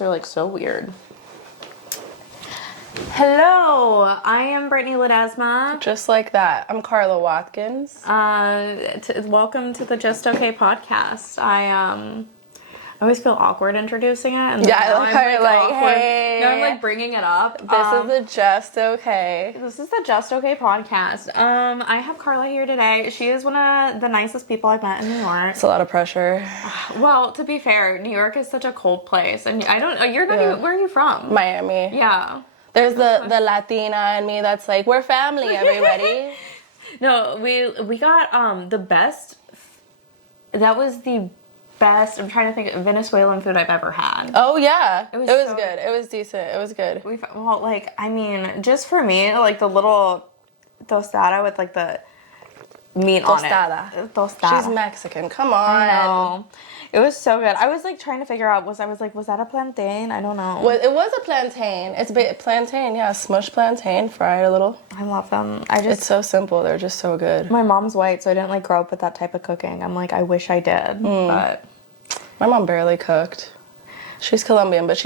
Are like so weird. Hello, I am Brittany Ledesma. Just like that. I'm Karla Watkins. Welcome to the Just Okay podcast. I always feel awkward introducing it. And yeah, I like how you're like, awkward. hey. Now I'm like bringing it up. This is the Just Okay. This is the Just Okay podcast. I have Karla here today. She is one of the nicest people I've met in New York. It's a lot of pressure. Well, to be fair, New York is such a cold place, and you're not even. Where are you from? Miami. Yeah. There's the Latina in me that's like, we're family, everybody. No, we got the best. That was the best. I'm trying to think of Venezuelan food I've ever had. Oh yeah, it was so good. It was decent. It was good. Just for me, like the little tostada with like the meat on it. Tostada. She's Mexican. Come on. I know. It was so good. I was like trying to figure out was that a plantain? I don't know. Well, it was a plantain. It's a plantain, yeah, smushed plantain, fried a little. I love them. It's so simple. They're just so good. My mom's white, so I didn't like grow up with that type of cooking. I'm like, I wish I did, but my mom barely cooked. She's Colombian, but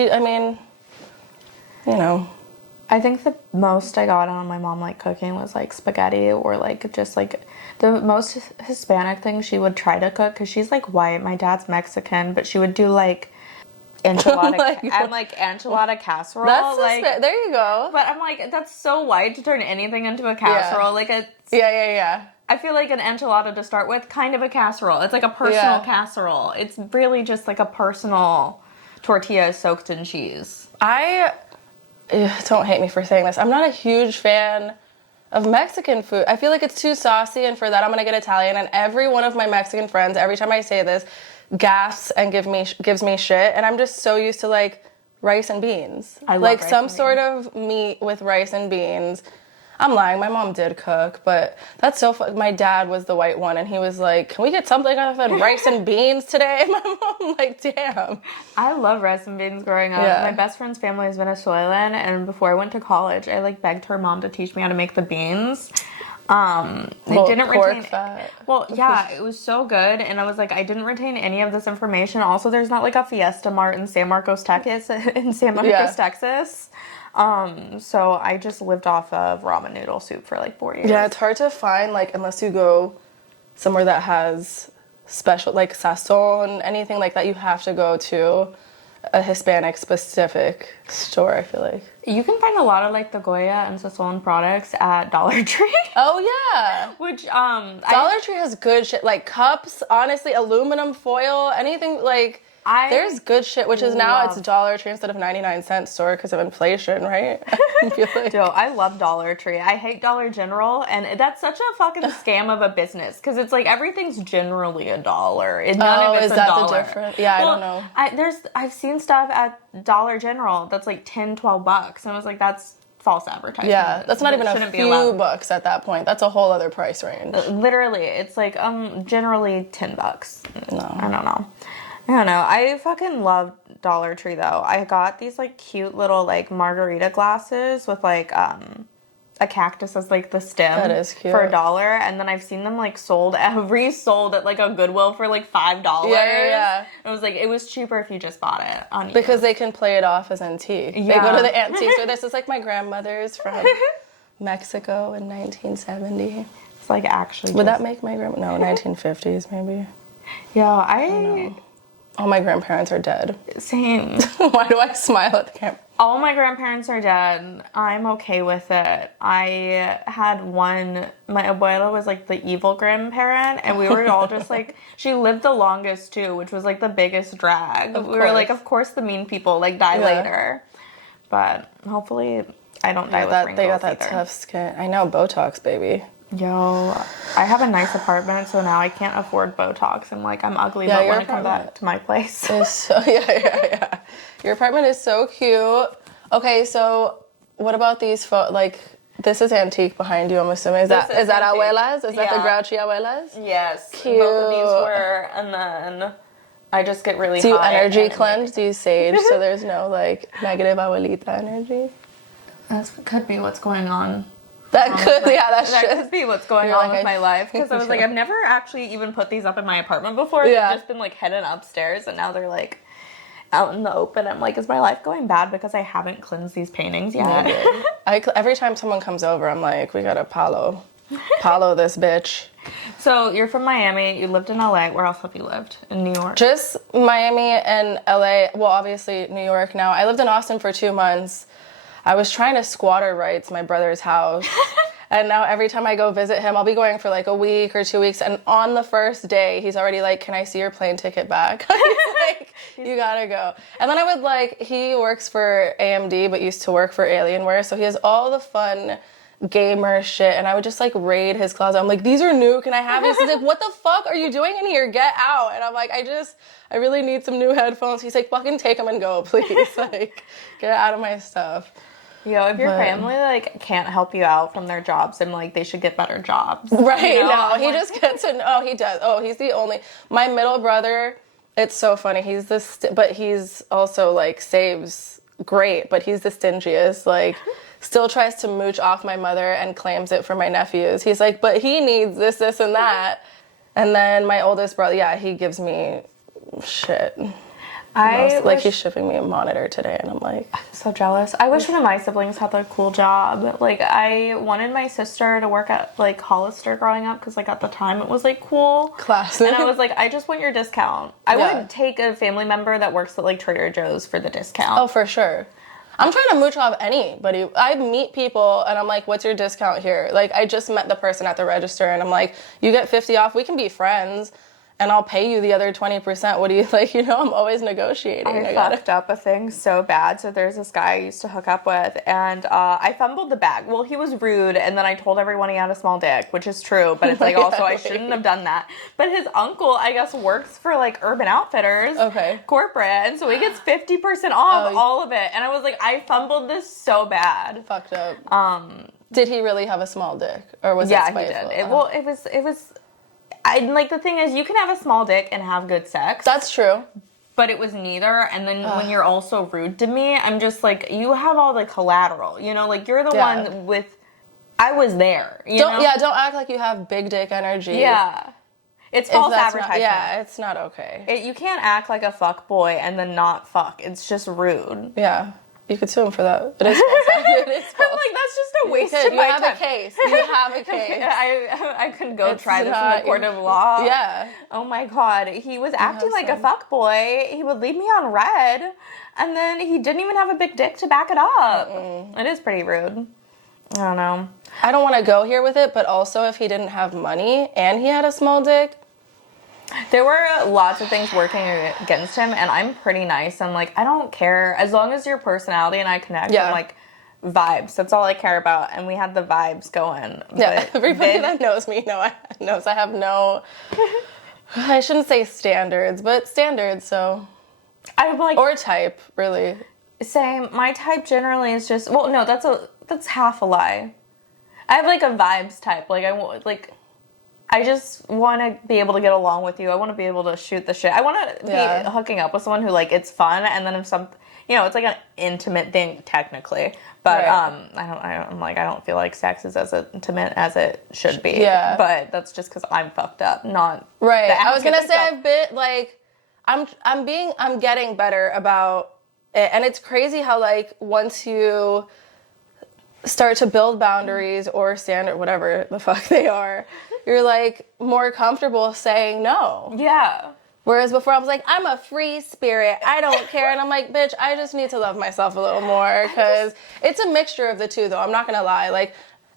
I think the most I got on my mom like cooking was like spaghetti or like just like the most Hispanic thing she would try to cook because she's like white. My dad's Mexican, but she would do like enchilada enchilada casserole. That's like there you go. But I'm like, that's so white to turn anything into a casserole. Yeah. Like it's Yeah. I feel like an enchilada to start with, kind of a casserole. It's like a personal casserole. It's really just like a personal tortilla soaked in cheese. Don't hate me for saying this. I'm not a huge fan of Mexican food. I feel like it's too saucy, and for that I'm gonna get Italian. And every one of my Mexican friends, every time I say this, gasps and gives me shit. And I'm just so used to like rice and beans. I love like rice some and sort of meat with rice and beans. I'm lying. My mom did cook, but that's so fun. My dad was the white one, and he was like, "Can we get something other than rice and beans today?" My mom, like, damn. I love rice and beans growing up. Yeah. My best friend's family is Venezuelan, and before I went to college, I like begged her mom to teach me how to make the beans. Pork fat. Well, yeah, it was so good, and I was like, I didn't retain any of this information. Also, there's not like a Fiesta Mart in San Marcos, Texas. Texas. So I just lived off of ramen noodle soup for like 4 years. Yeah, it's hard to find, like, unless you go somewhere that has special, like, sazon, anything like that, you have to go to a Hispanic specific store, I feel like. You can find a lot of like the Goya and Sazon products at Dollar Tree. Oh yeah. Which Dollar Tree has good shit, like cups, honestly, aluminum foil, anything like there's good shit, which is now it's Dollar Tree instead of 99-cent store because of inflation, right? I feel like. Yo, I love Dollar Tree. I hate Dollar General, and that's such a fucking scam of a business because it's like everything's generally $1. None of it's is that $1. the difference? Yeah, well, I don't know. I've seen stuff at Dollar General that's like $10-$12, and I was like, that's false advertising. Yeah, that's not even a few bucks at that point. That's a whole other price range. Literally, it's like generally $10. No, I don't know. I fucking love Dollar Tree though. I got these like cute little like margarita glasses with like a cactus as like the stem. That is cute. For $1, and then I've seen them like sold at like a Goodwill for like $5. Yeah. It was like it was cheaper if you just bought it on because they can play it off as antique. Yeah. They go to the antique store. This is like my grandmother's from Mexico in 1970. It's like actually. Would that make my grandma? No, 1950s maybe. Yeah, I don't know. All my grandparents are dead. Same. Why do I smile at the camera? All my grandparents are dead. I'm okay with it. I had my abuela was like the evil grandparent, and we were all just like, she lived the longest too, which was like the biggest drag. We were like, of course the mean people like die later. But hopefully I don't die with wrinkles they got that tough skin. I know, Botox, baby. Yo, I have a nice apartment, so now I can't afford Botox. I'm like, I'm ugly, but when I come back to my place. Yeah. Your apartment is so cute. Okay, so what about these like, this is antique behind you, I'm assuming. Is that abuelas? Is that the grouchy abuelas? Yes. Cute. Both of these were, and then I just get really high. Do you energy cleanse? Do you sage so there's no like negative abuelita energy? That could be what's going on. That could be what's going on with my life, because I was like, I've never actually even put these up in my apartment before. Yeah. They've just been like hidden upstairs, and now they're like out in the open. I'm like, is my life going bad because I haven't cleansed these paintings yet? Every time someone comes over, I'm like, we gotta Palo this bitch. So you're from Miami. You lived in LA. Where else have you lived? In New York? Just Miami and LA. Well, obviously New York now. I lived in Austin for 2 months. I was trying to squatter rights my brother's house. And now every time I go visit him, I'll be going for like a week or 2 weeks. And on the first day, he's already like, can I see your plane ticket back? He's like, you gotta go. And then I would like, he works for AMD, but used to work for Alienware. So he has all the fun gamer shit. And I would just like raid his closet. I'm like, these are new. Can I have these? He's like, what the fuck are you doing in here? Get out. And I'm like, I really need some new headphones. He's like, fucking take them and go, please. Like, get out of my stuff. Yo, if your family, like, can't help you out from their jobs, then, like, they should get better jobs. Right, you know? No, he just gets to, oh, he does. Oh, he's the only, my middle brother, it's so funny. He's but he's also, like, saves great, but he's the stingiest, like, still tries to mooch off my mother and claims it for my nephews. He's like, but he needs this, this, and that. And then my oldest brother, yeah, he gives me shit. He's shipping me a monitor today, and I'm like, so jealous. I wish one of my siblings had a cool job. Like, I wanted my sister to work at like Hollister growing up because like at the time it was like cool. Classic. And I was like, I just want your discount. I would take a family member that works at like Trader Joe's for the discount. Oh, for sure. I'm trying to mooch off anybody. I meet people and I'm like, what's your discount here? Like, I just met the person at the register and I'm like, you get 50 off. We can be friends. And I'll pay you the other 20%. What do you like? You know, I'm always negotiating. I fucked up a thing so bad. So there's this guy I used to hook up with, and I fumbled the bag. Well, he was rude, and then I told everyone he had a small dick, which is true, but it's like also I shouldn't have done that. But his uncle, I guess, works for like Urban Outfitters, corporate, and so he gets 50% off all of it. And I was like, I fumbled this so bad. Fucked up. Did he really have a small dick, or was it spiteful? Yeah, he did. It was. Like, the thing is, you can have a small dick and have good sex. That's true. But it was neither. And then when you're also rude to me, I'm just like, you have all the collateral. You know, like, you're the one with... I was there, you know? Yeah, don't act like you have big dick energy. Yeah. It's false advertising. Yeah, it's not okay. You can't act like a fuck boy and then not fuck. It's just rude. Yeah. You could sue him for that. It is false. It is false. I'm like, that's just a waste of my time. You have a case. You have a case. I could go try this in the court of law. Yeah. Oh my God. He was acting like a fuckboy. He would leave me on red, and then he didn't even have a big dick to back it up. It is pretty rude. I don't know. I don't want to go here with it, but also if he didn't have money and he had a small dick, there were lots of things working against him, and I'm pretty nice. I'm like, I don't care. As long as your personality and I connect, I'm like, vibes. That's all I care about. And we had the vibes going. Yeah, everybody that knows me knows I have no, I shouldn't say standards, but standards, so. I'm like. Or type, really. Same. My type generally is just, well, no, that's half a lie. I have like a vibes type. I just want to be able to get along with you. I want to be able to shoot the shit. I want to be hooking up with someone who, like, it's fun, and then if it's like an intimate thing, technically. But, I don't feel like sex is as intimate as it should be. Yeah. But that's just because I'm fucked up, not... Right. I was going to say I've been, like, I'm getting better about it. And it's crazy how, like, once you start to build boundaries or standard, whatever the fuck they are, you're like more comfortable saying no. Yeah. Whereas before I was like, I'm a free spirit. I don't care. And I'm like, bitch, I just need to love myself a little more, because it's a mixture of the two, though. I'm not going to lie. Like,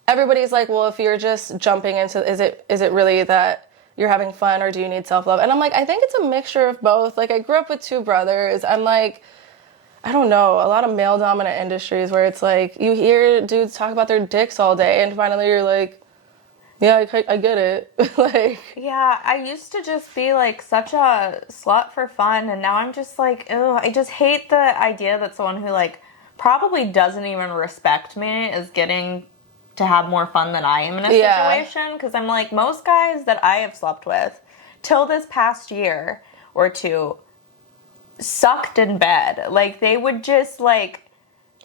everybody's like, well, if you're just jumping into, is it really that you're having fun, or do you need self-love? And I'm like, I think it's a mixture of both. Like, I grew up with 2 brothers. I'm like, I don't know, a lot of male-dominant industries where it's like, you hear dudes talk about their dicks all day, and finally you're like, yeah, I get it. Like, yeah, I used to just be like such a slut for fun, and now I'm just like, ew, I just hate the idea that someone who like probably doesn't even respect me is getting to have more fun than I am in a situation. Because I'm like, most guys that I have slept with till this past year or 2 sucked in bed. Like, they would just like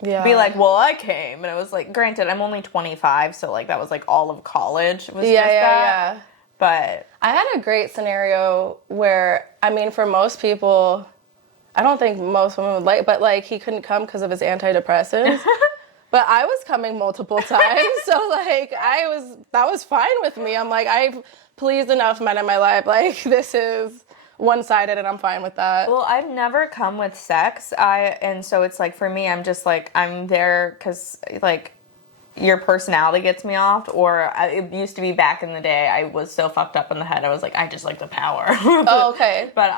be like, well, I came, and it was like, granted, I'm only 25, so like that was like all of college was just that. But I had a great scenario where, I mean, for most people, I don't think most women would like, but like he couldn't come because of his antidepressants. But I was coming multiple times, so like that was fine with me. I'm like, I've pleased enough men in my life. Like this is one-sided, and I'm fine with that. Well, I've never come with sex. And so it's like for me, I'm just like I'm there because like your personality gets me off. Or it used to be back in the day, I was so fucked up in the head. I was like, I just like the power. Oh, okay. But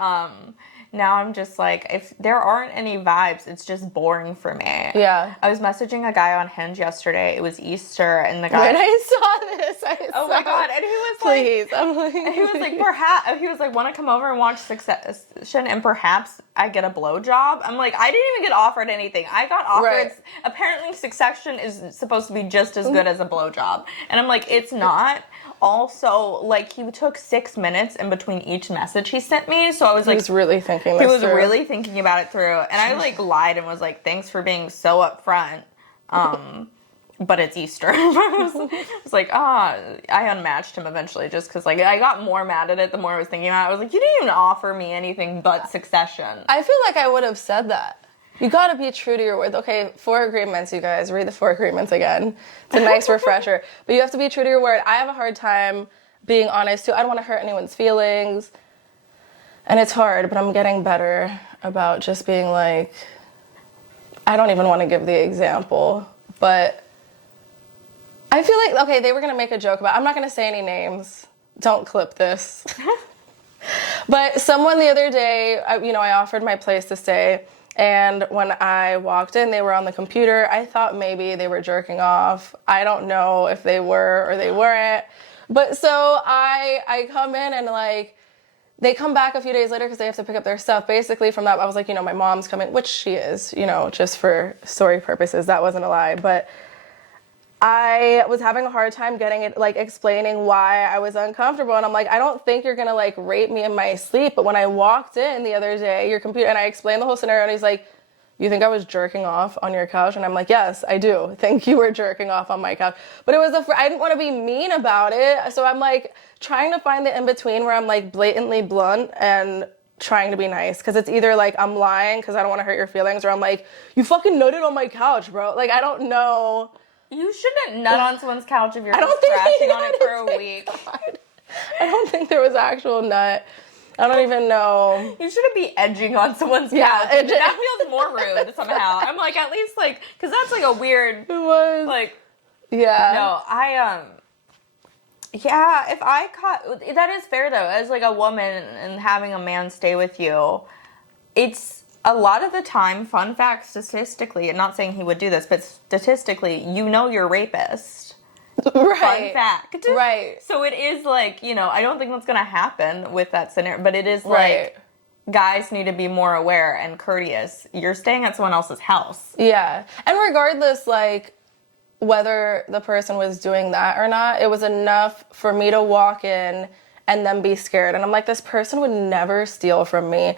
now I'm just like, if there aren't any vibes, it's just boring for me. Yeah. I was messaging a guy on Hinge yesterday. It was Easter, and the guy. When I saw this, Oh my god! And he was please, like, I'm like, he was like, perhaps he was like, want to come over and watch Succession, and perhaps I get a blowjob. I'm like, I didn't even get offered anything. I got offered. Right. Apparently, Succession is supposed to be just as good as a blowjob, and I'm like, it's not. Also, like, he took 6 minutes in between each message he sent me, so I was like... He was really thinking this He was through. really thinking about it through, and I, like, lied and was like, thanks for being so upfront, but it's Easter. I was like, I unmatched him eventually just because, like, I got more mad at it the more I was thinking about it. I was like, you didn't even offer me anything but Succession. I feel like I would have said that. You gotta be true to your word. Okay, 4 agreements, you guys. Read the 4 agreements again. It's a nice refresher. But you have to be true to your word. I have a hard time being honest, too. I don't want to hurt anyone's feelings. And it's hard, but I'm getting better about just being like... I don't even want to give the example, but... I feel like, okay, they were going to make a joke about... I'm not going to say any names. Don't clip this. But someone the other day, I offered my place to stay... And when I walked in, they were on the computer. I thought maybe they were jerking off. I don't know if they were or they weren't. But so I come in and like, they come back a few days later because they have to pick up their stuff. Basically from that, I was like, my mom's coming, which she is, just for story purposes. That wasn't a lie. But I was having a hard time getting it, like explaining why I was uncomfortable. And I'm like, I don't think you're going to like rape me in my sleep. But when I walked in the other day, your computer, and I explained the whole scenario, and he's like, you think I was jerking off on your couch? And I'm like, yes, I do think you were jerking off on my couch. But it was I didn't want to be mean about it. So I'm like trying to find the in-between where I'm like blatantly blunt and trying to be nice. Because it's either like I'm lying because I don't want to hurt your feelings, or I'm like, you fucking nutted on my couch, bro. Like, I don't know. You shouldn't nut on someone's couch if you're I don't crashing on it for a week. God. I don't think there was actual nut. I don't even know. You shouldn't be edging on someone's couch. That feels more rude somehow. I'm like, at least like, because that's like a weird. It was. Like. Yeah. No, yeah, if I caught, that is fair though, as like a woman and having a man stay with you, it's a lot of the time, fun fact, statistically, and not saying he would do this, but statistically, you're rapist. Right. Fun fact. Right. So it is like, I don't think that's going to happen with that scenario, but it is like, guys need to be more aware and courteous. You're staying at someone else's house. Yeah. And regardless, like, whether the person was doing that or not, it was enough for me to walk in and then be scared. And I'm like, this person would never steal from me.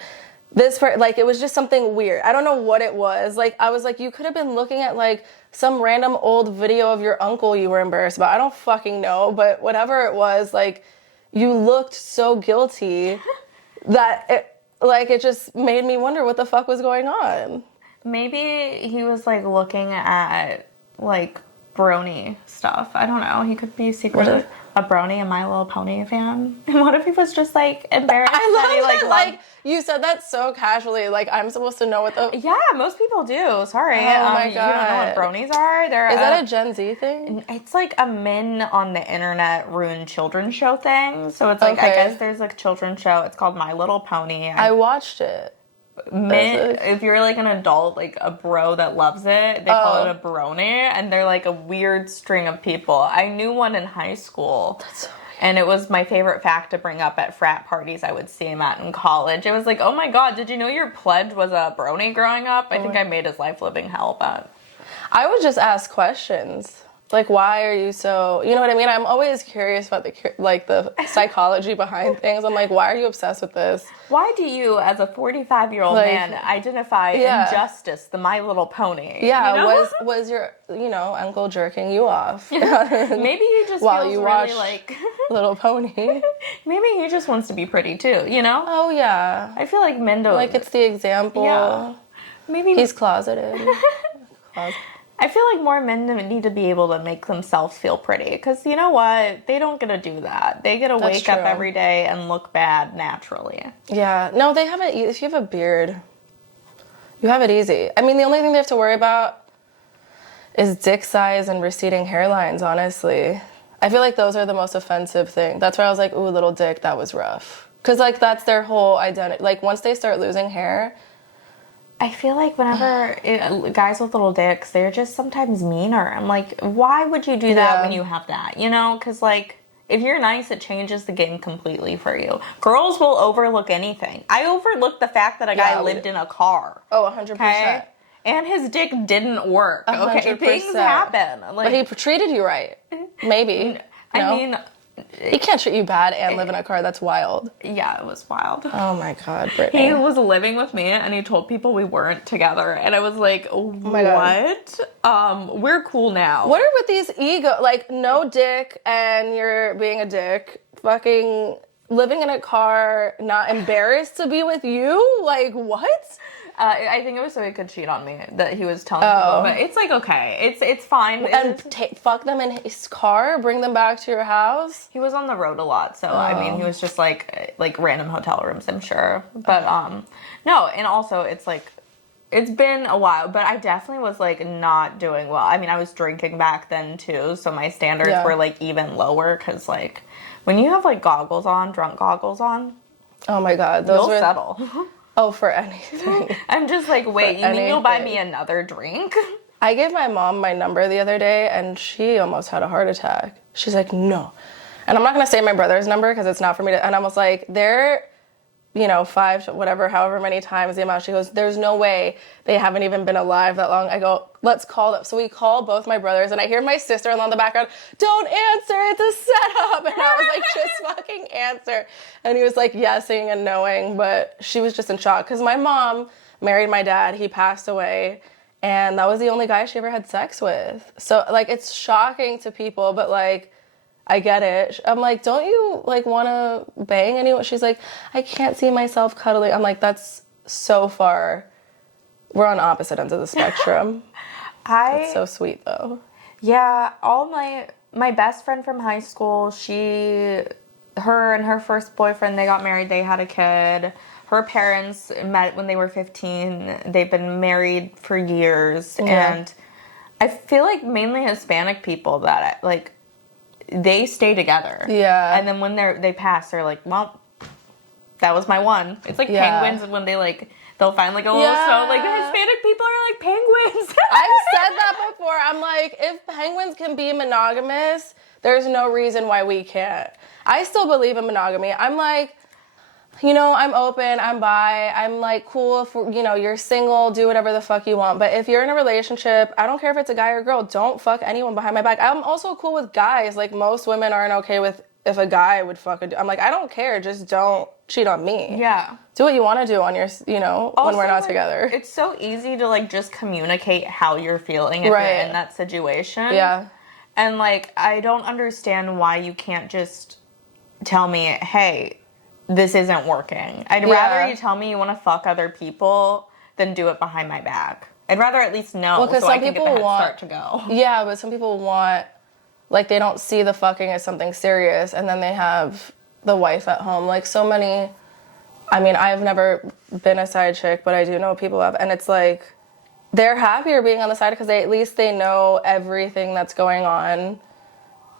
It was just something weird. I don't know what it was. Like, I was like, you could have been looking at, like, some random old video of your uncle you were embarrassed about. I don't fucking know. But whatever it was, like, you looked so guilty that it just made me wonder what the fuck was going on. Maybe he was, like, looking at, like, brony stuff. I don't know. He could be secretly a brony and My Little Pony fan. And what if he was just, like, embarrassed? I love that he, like, you said that so casually. Like, I'm supposed to know what the... Yeah, most people do. Sorry. Oh, my God. You don't know what bronies are? Is that a Gen Z thing? It's like a men on the internet ruin children's show thing. So it's like, Okay. I guess there's a children's show. It's called My Little Pony. I watched it. Men, if you're like an adult, like a bro that loves it, they call it a brony, and they're like a weird string of people. I knew one in high school. That's so weird. And it was my favorite fact to bring up at frat parties I would see him at in college. It was like, oh my God, did you know your pledge was a brony growing up? I think I made his life living hell, but... I would just ask questions. Like, why are you so... You know what I mean? I'm always curious about the psychology behind things. I'm like, why are you obsessed with this? Why do you, as a 45-year-old man, identify injustice, the My Little Pony? Yeah, was your, uncle jerking you off? Maybe he just while feels you really watch like... Little pony. Maybe he just wants to be pretty too, you know? Oh, yeah. I feel like men don't. Like, it's the example. Yeah. Maybe He's closeted. I feel like more men need to be able to make themselves feel pretty. Because you know what? They don't get to do that. They get to wake up every day and look bad naturally. Yeah. No, they have it. If you have a beard, you have it easy. I mean, the only thing they have to worry about is dick size and receding hairlines, honestly. I feel like those are the most offensive thing. That's why I was like, ooh, little dick, that was rough. Because, like, that's their whole identity. Like, once they start losing hair... I feel like whenever guys with little dicks, they're just sometimes meaner. I'm like, why would you do that when you have that? You know? Because, like, if you're nice, it changes the game completely for you. Girls will overlook anything. I overlooked the fact that a guy lived in a car. Oh, 100%. Okay? And his dick didn't work. 100%. Okay, things happen. Like, but he treated you right. Maybe. I mean, he can't treat you bad and live in a car. That's wild. Yeah, it was wild. Oh my God, Brittany. He was living with me and he told people we weren't together. And I was like, what? We're cool now. What are with these ego? Like, no dick and you're being a dick. Fucking living in a car, not embarrassed to be with you? Like, what? I think it was so he could cheat on me that he was telling people, but it's like, okay, it's fine. And fuck them in his car, bring them back to your house. He was on the road a lot, so I mean, he was just like random hotel rooms, I'm sure. But no, and also it's like, it's been a while, but I definitely was like not doing well. I mean, I was drinking back then too, so my standards were like even lower because like when you have like goggles on, drunk goggles on, oh my God, you'll settle. Oh, for anything. I'm just like, wait, you mean you'll buy me another drink? I gave my mom my number the other day, and she almost had a heart attack. She's like, no. And I'm not going to say my brother's number because it's not for me to... And I was like, they're, 5, whatever, however many times the amount. She goes, there's no way they haven't even been alive that long. I go, let's call them. So we call both my brothers, and I hear my sister-in-law in the background, don't answer, it's a setup. And I was like, just fucking answer. And he was like, yesing and knowing, but she was just in shock. Because my mom married my dad, he passed away, and that was the only guy she ever had sex with. So, like, it's shocking to people, but, like, I get it. I'm like, don't you, like, want to bang anyone? She's like, I can't see myself cuddling. I'm like, that's so far. We're on opposite ends of the spectrum. That's so sweet, though. Yeah, all my best friend from high school, her and her first boyfriend, they got married, they had a kid. Her parents met when they were 15. They've been married for years. Yeah. And I feel like mainly Hispanic people that, like, they stay together. Yeah. And then when they pass, they're like, well, that was my one. It's like penguins when they'll find like a little snow. Like Hispanic people are like penguins. I've said that before. I'm like, if penguins can be monogamous, there's no reason why we can't. I still believe in monogamy. I'm like, I'm open, I'm bi, I'm like cool if, you're single, do whatever the fuck you want. But if you're in a relationship, I don't care if it's a guy or a girl, don't fuck anyone behind my back. I'm also cool with guys. Like most women aren't okay with if a guy would fuck I'm like, I don't care, just don't cheat on me. Yeah. Do what you want to do on your, also, when we're not together. It's so easy to like just communicate how you're feeling if you're in that situation. Yeah. And like, I don't understand why you can't just tell me, hey, this isn't working. I'd rather you tell me you want to fuck other people than do it behind my back. I'd rather at least know so I can get the head start to go. Yeah, but some people want, like, they don't see the fucking as something serious, and then they have the wife at home. Like, so many, I mean, I've never been a side chick, but I do know people have, and it's like, they're happier being on the side because at least they know everything that's going on.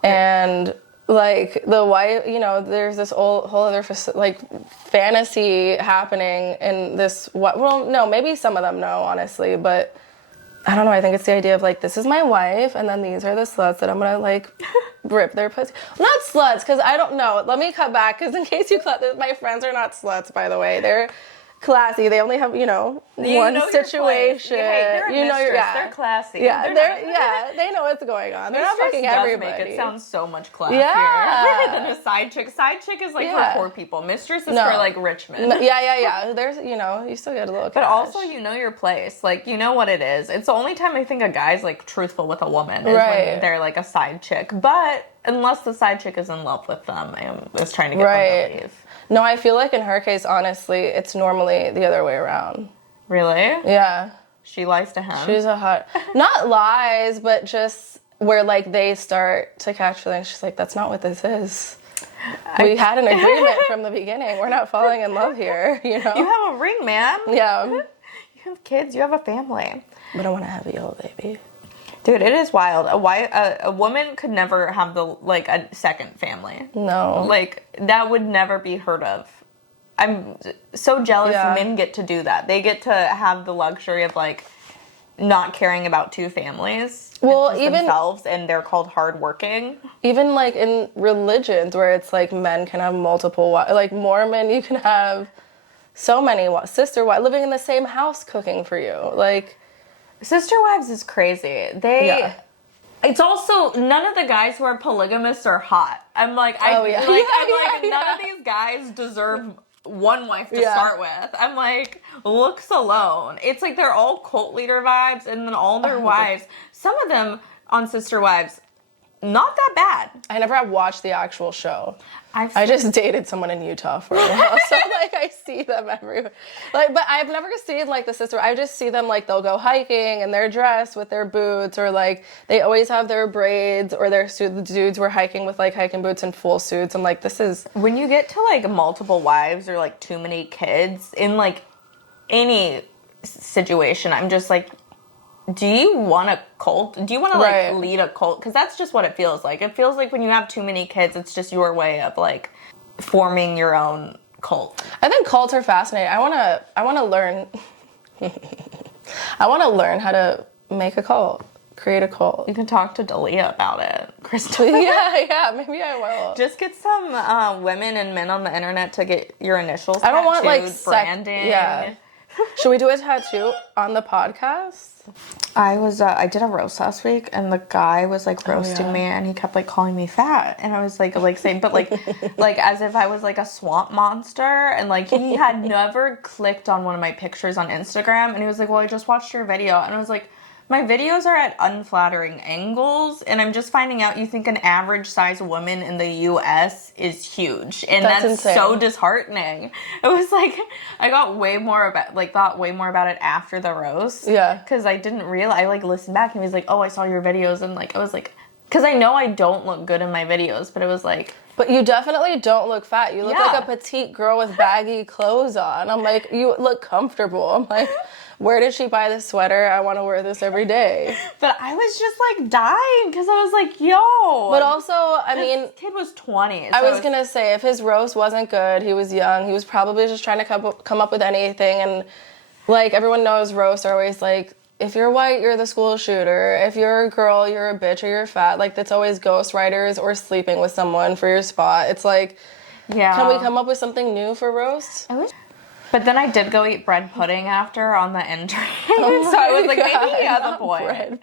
And like the wife, there's this whole other like fantasy happening in this. Well, no, maybe some of them know, honestly, but I don't know. I think it's the idea of like, this is my wife, and then these are the sluts that I'm gonna like rip their pussy. Not sluts, because I don't know. Let me cut back, because in case you cut this, my friends are not sluts, by the way. They're classy. They only have, one situation. Hey, they're classy. Yeah, they know what's going on. They're not fucking everybody. Make it sound so much classier than a side chick. Side chick is like for poor people. Mistress is for like rich men. Yeah. There's, you still get a little cash. But also, your place. Like, you know what it is. It's the only time I think a guy's like truthful with a woman is when they're like a side chick. But unless the side chick is in love with them and is trying to get them to leave. No, I feel like in her case, honestly, it's normally the other way around. Really? Yeah. She lies to him. She's a hot... Not lies, but just where, like, they start to catch feelings. She's like, that's not what this is. We had an agreement from the beginning. We're not falling in love here, you know? You have a ring, man. Yeah. You have kids. You have a family. But I want to have a yellow baby. Dude, it is wild. A woman could never have a second family. No. Like, that would never be heard of. I'm so jealous men get to do that. They get to have the luxury of, like, not caring about two families. Well, even themselves, and they're called hardworking. Even, like, in religions where it's, like, men can have multiple wives. Like, Mormon, you can have so many sister wives living in the same house cooking for you. Like... Sister wives is crazy. It's also, none of the guys who are polygamists are hot. I'm like, none of these guys deserve one wife to start with. I'm like, looks alone. It's like they're all cult leader vibes, and then all their wives, some of them on Sister Wives, not that bad. I never have watched the actual show. I just dated someone in Utah for a while, so, like, I see them everywhere. Like, but I've never seen, like, the sister. I just see them, like, they'll go hiking, and they're dressed with their boots, or, like, they always have their braids, or the dudes were hiking with, like, hiking boots and full suits. I'm like, this is... When you get to, like, multiple wives or, like, too many kids, in, like, any situation, I'm just like... Do you want a cult? Do you want to, like, lead a cult? Because that's just what it feels like. It feels like when you have too many kids, it's just your way of, like, forming your own cult. I think cults are fascinating. I want to learn... I want to learn how to make a cult. Create a cult. You can talk to Dalia about it, Crystal. yeah, maybe I will. Just get some women and men on the internet to get your initials I don't want, like, branding. Yeah. Should we do a tattoo on the podcast? I did a roast last week, and the guy was, like, roasting me, and he kept, like, calling me fat, and I was like saying, but, like as if I was, like, a swamp monster, and, like, he had never clicked on one of my pictures on Instagram, and he was like, well, I just watched your video, and I was like, my videos are at unflattering angles, and I'm just finding out you think an average size woman in the U.S. is huge, and that's so disheartening. It was like, I got thought way more about it after the roast. Yeah. Because I didn't realize, I, like, listened back, and he was like, oh, I saw your videos, and, like, I was like, because I know I don't look good in my videos, but it was like... But you definitely don't look fat. You look like a petite girl with baggy clothes on. I'm like, you look comfortable. I'm like... Where did she buy this sweater? I want to wear this every day. But I was just, like, dying because I was like, yo. But also, I mean... This kid was 20. So I was going to say, if his roast wasn't good, he was young, he was probably just trying to come up with anything. And, like, everyone knows roasts are always like, if you're white, you're the school shooter. If you're a girl, you're a bitch or you're fat. Like, that's always ghostwriters or sleeping with someone for your spot. It's like, can we come up with something new for roasts? But then I did go eat bread pudding after on the intern. So I was like, maybe he has a point.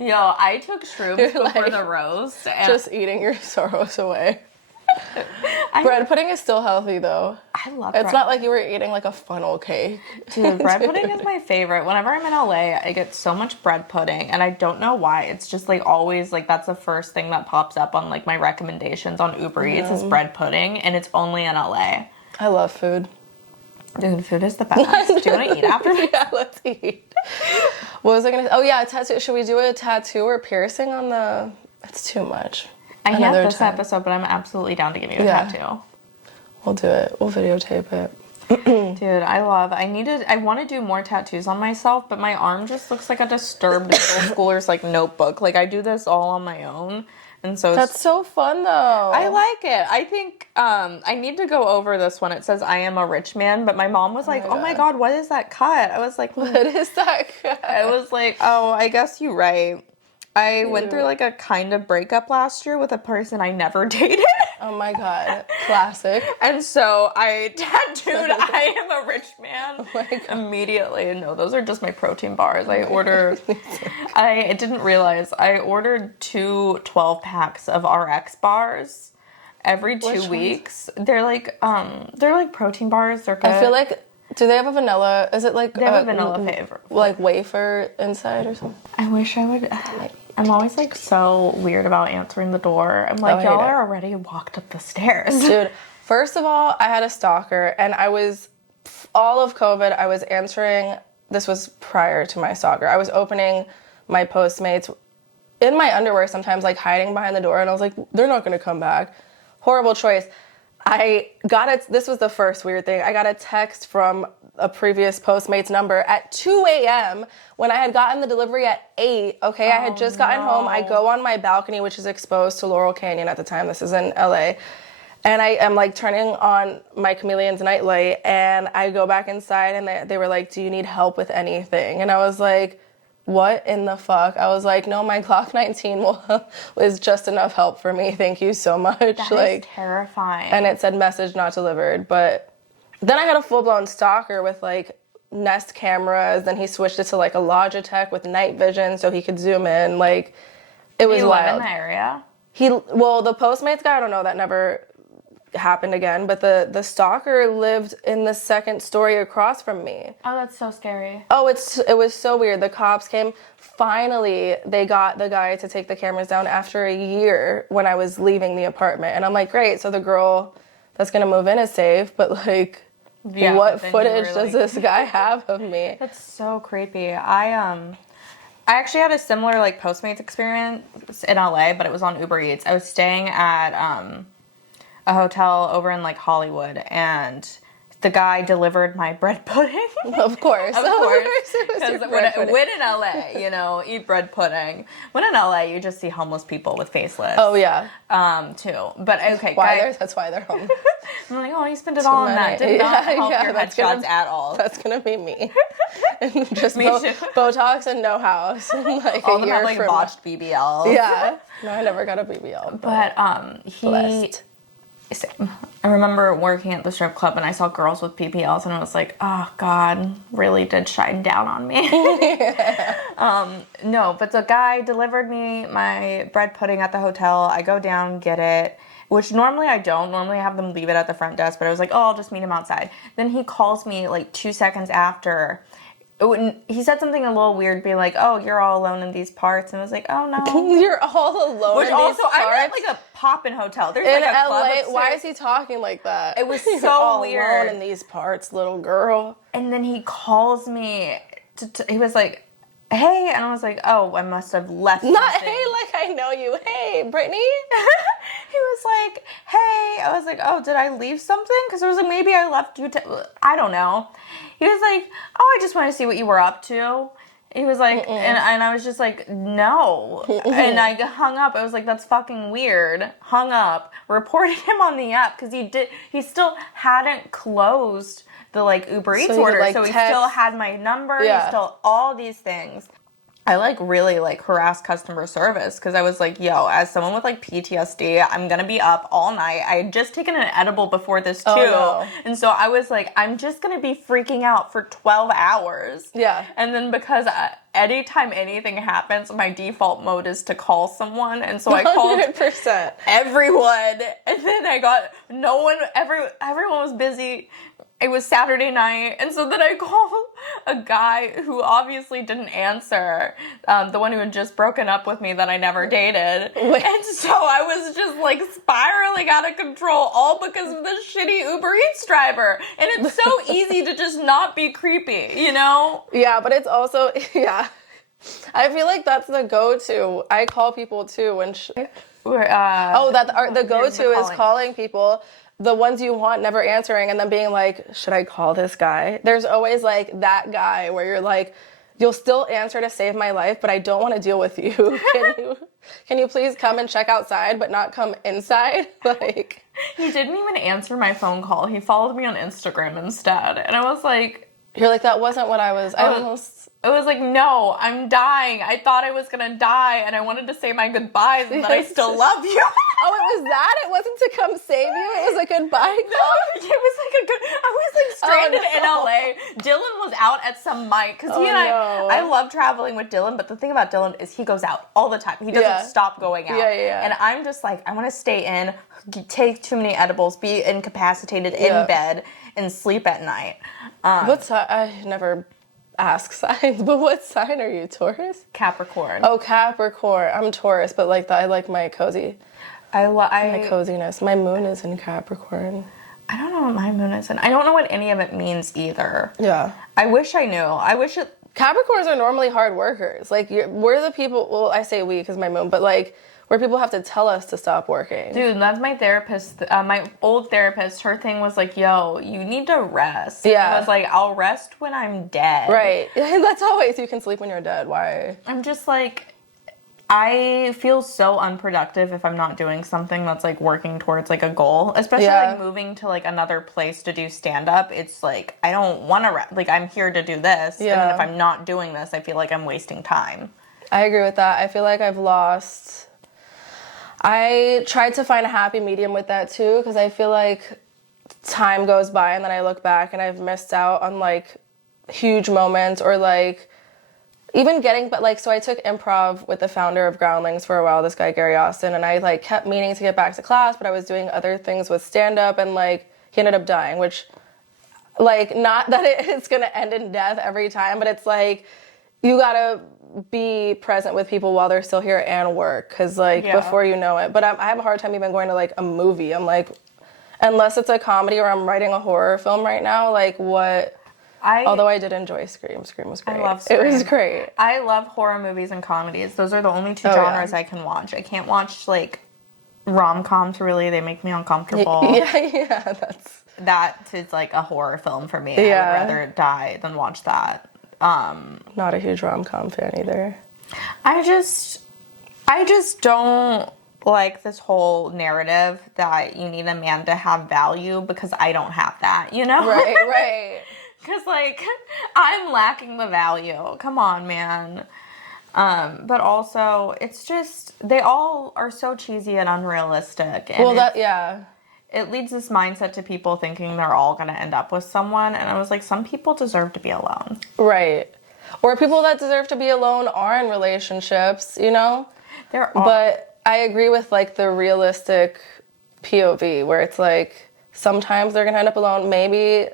Yo, I took shrooms before the roast. And just eating your sorrows away. Bread pudding is still healthy, though. I love it. It's not like you were eating, like, a funnel cake. Dude, bread pudding is my favorite. Whenever I'm in LA, I get so much bread pudding, and I don't know why. It's just, like, always, like, that's the first thing that pops up on, like, my recommendations on Uber Eats is bread pudding, and it's only in LA. I love food. Dude, food is the best. Do you want to eat after me? Yeah, let's eat. What was I going to say? Oh, yeah, a tattoo. Should we do a tattoo or piercing on the... It's too much. I hate this episode, but I'm absolutely down to give you a tattoo. We'll do it. We'll videotape it. Dude, I want to do more tattoos on myself, but my arm just looks like a disturbed middle schooler's, like, notebook. Like, I do this all on my own. And so that's so fun, though. I like it. I think I need to go over this one. It says I am a rich man, but my mom was like, oh my God, what is that cut? I was like, what is that cut? I was like, oh, I guess you're right. I went through, like, a kind of breakup last year with a person I never dated. Oh my God. Classic. And so I tattooed I am a rich man immediately. No, those are just my protein bars. I didn't realize I ordered 2 12-packs of RX bars every 2 weeks. They're like protein bars. They're good. I feel like, do they have a vanilla? Is it like they have a vanilla flavor, like wafer inside or something? I wish I would. I'm always like so weird about answering the door. I'm like, y'all are already walked up the stairs. Dude, first of all, I had a stalker, and all of COVID, I was answering, this was prior to my stalker, I was opening my Postmates in my underwear sometimes, like hiding behind the door, and I was like, they're not gonna come back. Horrible choice. This was the first weird thing. I got a text from a previous Postmates number at 2 a.m. when I had gotten the delivery at 8. Okay, I had just gotten home. I go on my balcony, which is exposed to Laurel Canyon at the time. This is in LA. And I am like turning on my Chameleon's nightlight, and I go back inside, and they were like, do you need help with anything? And I was like, what in the fuck? I was like, no, my Glock 19 was just enough help for me. Thank you so much. That is terrifying. And it said message not delivered. But then I had a full-blown stalker with like Nest cameras. Then he switched it to like a Logitech with night vision so he could zoom in. Like, it was wild. Live in the area? The Postmates guy, I don't know, that never happened again, but the stalker lived in the second story across from me. Oh, that's so scary. Oh, it was so weird. The cops came. Finally, they got the guy to take the cameras down after a year when I was leaving the apartment. And I'm like, great, so the girl that's gonna move in is safe, but like, what footage does this guy have of me? That's so creepy. I actually had a similar like Postmates experience in LA, but it was on Uber Eats. I was staying at a hotel over in like Hollywood, and the guy delivered my bread pudding. Of course. Because when in LA, you know, eat bread pudding. When in LA, you just see homeless people with faceless. Oh yeah. Too. But okay, that's why they're homeless. I'm like, oh, you spent it all on that. Did not help your headshots at all. That's gonna be me. Just Botox and no house. Like all of them have like botched BBLs. Yeah. No, I never got a BBL. But blessed. I remember working at the strip club, and I saw girls with BBLs, and I was like, oh God, really did shine down on me. No, but the guy delivered me my bread pudding at the hotel. I go down, get it, which normally I don't. Normally I have them leave it at the front desk, but I was like, oh, I'll just meet him outside. Then he calls me like 2 seconds after. He said something a little weird, being like, oh, you're all alone in these parts. And I was like, oh, no. You're all alone in these parts? I'm at like a poppin' hotel. There's in like a LA, club upstairs. why is he talking like that? It was You're so all weird. Alone in these parts, little girl. And then he calls me. He was like, hey. And I was like, oh, I must have left Not something. hey like I know you. Hey, Brittany. He was like, hey. I was like, oh, did I leave something? Because I was like, maybe I left you. I don't know. He was like, oh, I just want to see what you were up to. He was like, and I was just like, no. And I hung up. I was like, that's fucking weird. Hung up. Reported him on the app because he still hadn't closed the like Uber Eats order. So he still had my number. Yeah. He still all these things. I like really like harassed customer service because I was like, yo, as someone with like PTSD, I'm gonna be up all night. I had just taken an edible before this too. Oh, no. And so I was like, I'm just gonna be freaking out for 12 hours. Yeah. And then because anytime anything happens, my default mode is to call someone. And so I called 100%. everyone. And then I got everyone was busy. It was Saturday night, and so then I called a guy who obviously didn't answer, the one who had just broken up with me that I never dated. And so I was just like spiraling out of control, all because of this shitty Uber Eats driver. And it's so easy to just not be creepy, you know? Yeah, but it's also, yeah. I feel like that's the go-to. I call people too when the go-to is calling people. The ones you want never answering and then being like, should I call this guy? There's always like that guy where you're like, you'll still answer to save my life, but I don't want to deal with you. Can you please come and check outside but not come inside? Like, he didn't even answer my phone call. He followed me on Instagram instead. And I was like, you're like, that wasn't what I was. I was like, no, I'm dying. I thought I was gonna die, and I wanted to say my goodbyes, and that I still love you. Oh, it was that? It wasn't to come save you? It was a goodbye call? No, it was like I was like stranded in LA. Dylan was out at some mic, because he and I love traveling with Dylan, but the thing about Dylan is he goes out all the time. He doesn't stop going out. Yeah. And I'm just like, I want to stay in, take too many edibles, be incapacitated in bed, and sleep at night. ask signs, but what sign are you? Taurus? Capricorn. Oh, Capricorn. I'm Taurus, but like I like my cozy. My coziness. My moon is in Capricorn. I don't know what my moon is in. I don't know what any of it means either. Yeah. I wish I knew. Capricorns are normally hard workers. Like, we're the people, well, I say we because my moon, but like, where people have to tell us to stop working. Dude, that's my therapist. My old therapist, her thing was like, yo, you need to rest. Yeah. And I was like, I'll rest when I'm dead. Right. That's always, you can sleep when you're dead. Why? I'm just like, I feel so unproductive if I'm not doing something that's like working towards like a goal, especially like moving to like another place to do stand up. It's like, I don't want to, like, I'm here to do this. Yeah. And then if I'm not doing this, I feel like I'm wasting time. I agree with that. I feel like I tried to find a happy medium with that too, because I feel like time goes by and then I look back and I've missed out on like huge moments or like even so I took improv with the founder of Groundlings for a while, this guy Gary Austin, and I like kept meaning to get back to class, but I was doing other things with stand-up and like he ended up dying, which like not that it's gonna end in death every time, but it's like you gotta be present with people while they're still here and work, because like before you know it. But I have a hard time even going to like a movie. I'm like, unless it's a comedy or I'm writing a horror film right now, like what? Although I did enjoy Scream. Scream was great. I love Scream. It was great. I love horror movies and comedies. Those are the only two genres I can watch. I can't watch like rom-coms really. They make me uncomfortable. Yeah, that is like a horror film for me. Yeah. I would rather die than watch that. Not a huge rom-com fan either. I just don't like this whole narrative that you need a man to have value, because I don't have that, you know? Right. Because, like, I'm lacking the value. Come on, man. But also, it's just, they all are so cheesy and unrealistic. And it leads this mindset to people thinking they're all going to end up with someone. And I was like, some people deserve to be alone. Right. Or people that deserve to be alone are in relationships, you know? But I agree with, like, the realistic POV, where it's like, sometimes they're going to end up alone. Maybe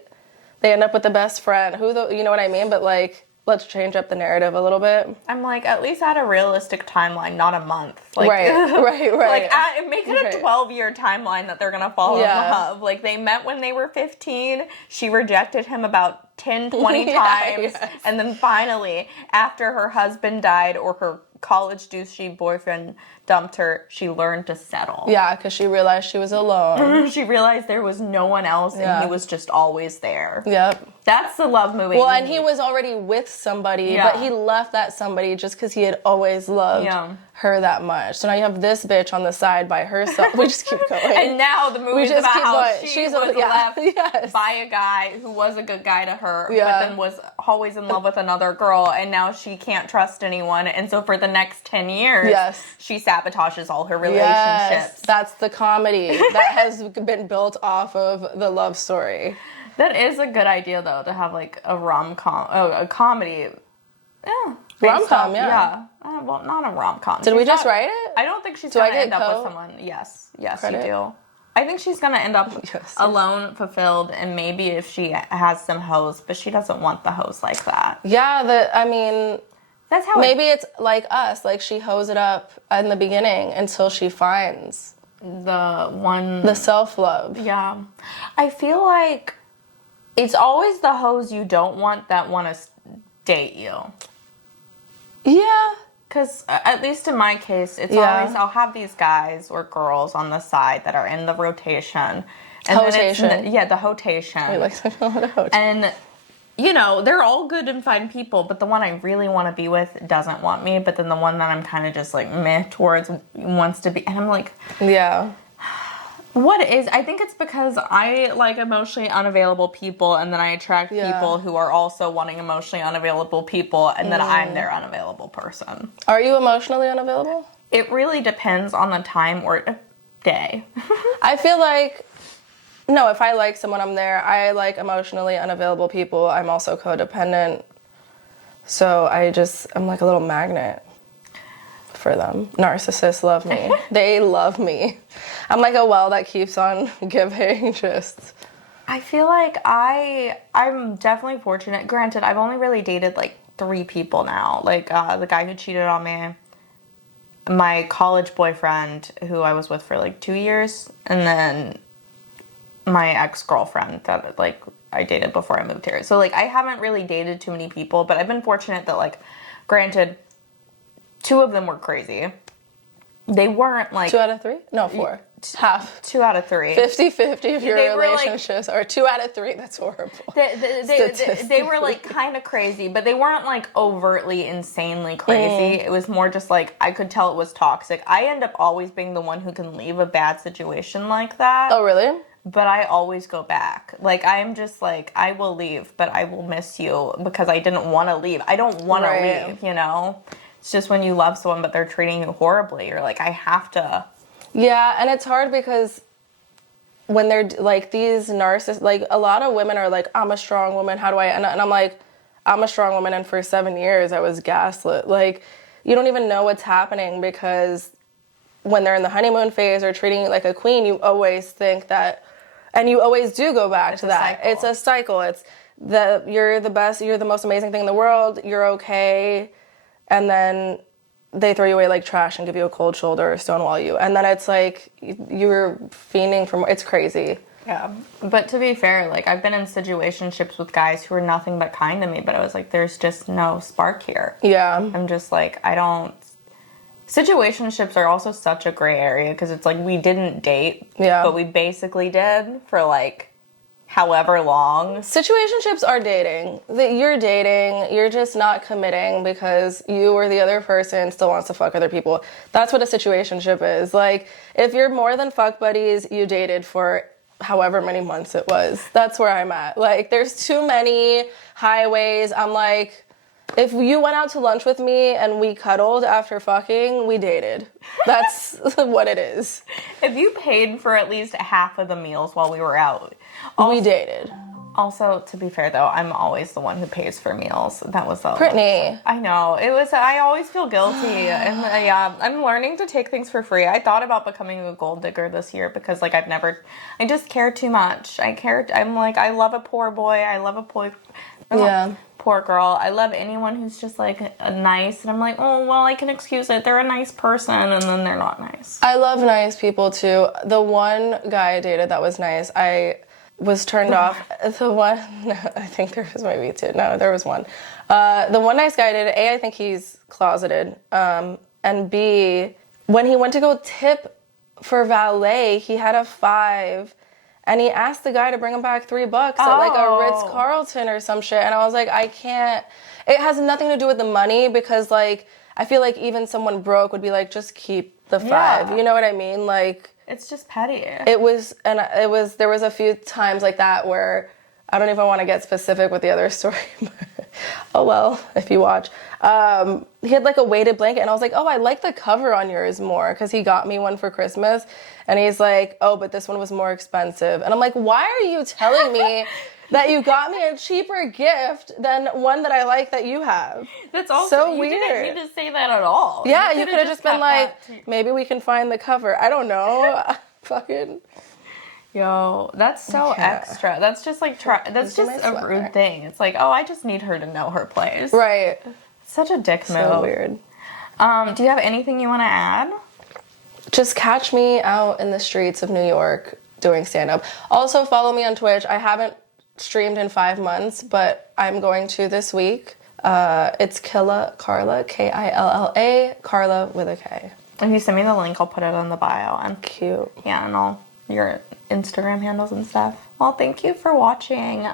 they end up with the best friend. You know what I mean? But, like, let's change up the narrative a little bit. I'm like, at least add a realistic timeline, not a month. Like, right. Like, make it a 12-year timeline that they're going to fall in love. Like, they met when they were 15. She rejected him about 10, 20 times. Yes. And then finally, after her husband died or her college douchey boyfriend dumped her, she learned to settle. Yeah, because she realized she was alone. She realized there was no one else, and he was just always there. Yep. That's the love movie. Well, and he was already with somebody, but he left that somebody just because he had always loved her that much. So now you have this bitch on the side by herself. We just keep going. And now the movie's about how she's left by a guy who was a good guy to her, but then was always in love with another girl, and now she can't trust anyone. And so for the next 10 years, she sabotages all her relationships. Yes, that's the comedy that has been built off of the love story. That is a good idea, though, to have like a rom-com, a comedy. Yeah. Rom-com, well, not a rom-com. Did we just write it? I don't think she's going to end up with someone. Yes, you do. I think she's going to end up alone, fulfilled, and maybe if she has some hoes, but she doesn't want the hoes like that. Yeah, that's how maybe it's like us. Like, she hoes it up in the beginning until she finds the self-love. Yeah. I feel like it's always the hoes you don't want that want to date you. Yeah. Because at least in my case, it's always, I'll have these guys or girls on the side that are in the rotation. And hotation. The hotation. We like something about a hotation. And, you know, they're all good and fine people, but the one I really want to be with doesn't want me, but then the one that I'm kind of just like meh towards wants to be. And I'm like, yeah. I think it's because I like emotionally unavailable people, and then I attract people who are also wanting emotionally unavailable people, and then I'm their unavailable person. Are you emotionally unavailable? It really depends on the time or day. I feel like, no, if I like someone, I'm there. I like emotionally unavailable people. I'm also codependent. So I'm like a little magnet for them. Narcissists love me. They love me. I'm like a well that keeps on giving, just I feel like I'm definitely fortunate. Granted, I've only really dated like 3 people now. Like the guy who cheated on me, my college boyfriend who I was with for like 2 years, and then my ex-girlfriend that like I dated before I moved here. So like I haven't really dated too many people, but I've been fortunate that like, granted, 2 of them were crazy. They weren't like 2 out of 3? No, 4. Half. 2 out of 3. 50-50 of your They were, like- relationships are 2 out of 3. That's horrible. They were like kind of crazy, but they weren't like overtly insanely crazy. It was more just like I could tell it was toxic. I end up always being the one who can leave a bad situation like that. Oh, really? But I always go back. Like, I'm just like, I will leave, but I will miss you because I didn't want to leave. I don't want to leave, you know? It's just when you love someone, but they're treating you horribly, you're like, I have to. Yeah, and it's hard because when they're like these narcissists, like a lot of women are like, I'm a strong woman, how do I, and I'm like, I'm a strong woman, and for 7 years I was gaslit. Like, you don't even know what's happening because when they're in the honeymoon phase or treating you like a queen, you always think that, and you always do go back to that. It's a cycle. It's you're the best, you're the most amazing thing in the world, you're okay, and then they throw you away like trash and give you a cold shoulder or stonewall you. And then it's like you're fiending for more. It's crazy. Yeah. But to be fair, like I've been in situationships with guys who are nothing but kind to me, but I was like, there's just no spark here. Yeah. I'm just like, I don't. Situationships are also such a gray area because it's like we didn't date, but we basically did for like however long. Situationships are dating. You're dating, you're just not committing because you or the other person still wants to fuck other people. That's what a situationship is. Like, if you're more than fuck buddies, you dated for however many months it was. That's where I'm at. Like, there's too many highways. I'm like, if you went out to lunch with me and we cuddled after fucking, we dated. That's what it is. If you paid for at least half of the meals while we were out. We dated. Also, to be fair though, I'm always the one who pays for meals. That was Brittany. I know. I always feel guilty. And yeah, I'm learning to take things for free. I thought about becoming a gold digger this year because like I just care too much. I'm like, I love a poor boy. I love a poor girl. I love anyone who's just like nice, and I'm like, oh well, I can excuse it. They're a nice person, and then they're not nice. I love nice people too. The one guy I dated that was nice, I was turned off. The one, no, I think there was maybe 2. No, there was one. The one nice guy I dated, A, I think he's closeted, and B, when he went to go tip for valet, he had a 5. And he asked the guy to bring him back $3 at like a Ritz-Carlton or some shit. And I was like, I can't. It has nothing to do with the money because like, I feel like even someone broke would be like, just keep the 5. Yeah. You know what I mean? Like, it's just petty. There was a few times like that where I don't even want to get specific with the other story. Oh well, if you watch. He had like a weighted blanket and I was like, oh, I like the cover on yours more because he got me one for Christmas. And he's like, oh, but this one was more expensive. And I'm like, why are you telling me that you got me a cheaper gift than one that I like that you have? That's also so weird. You didn't need to say that at all. Yeah, you could have just been like, maybe we can find the cover. I don't know. Fucking. Yo, that's so extra. That's just like, that's just a rude thing. It's like, oh, I just need her to know her place. Right. Such a dick move. So weird. Do you have anything you want to add? Just catch me out in the streets of New York doing stand-up. Also, follow me on Twitch. I haven't streamed in 5 months, but I'm going to this week. It's Karla, Killa, Karla with a K. If you send me the link, I'll put it in the bio. And cute. Yeah, and all your Instagram handles and stuff. Well, thank you for watching.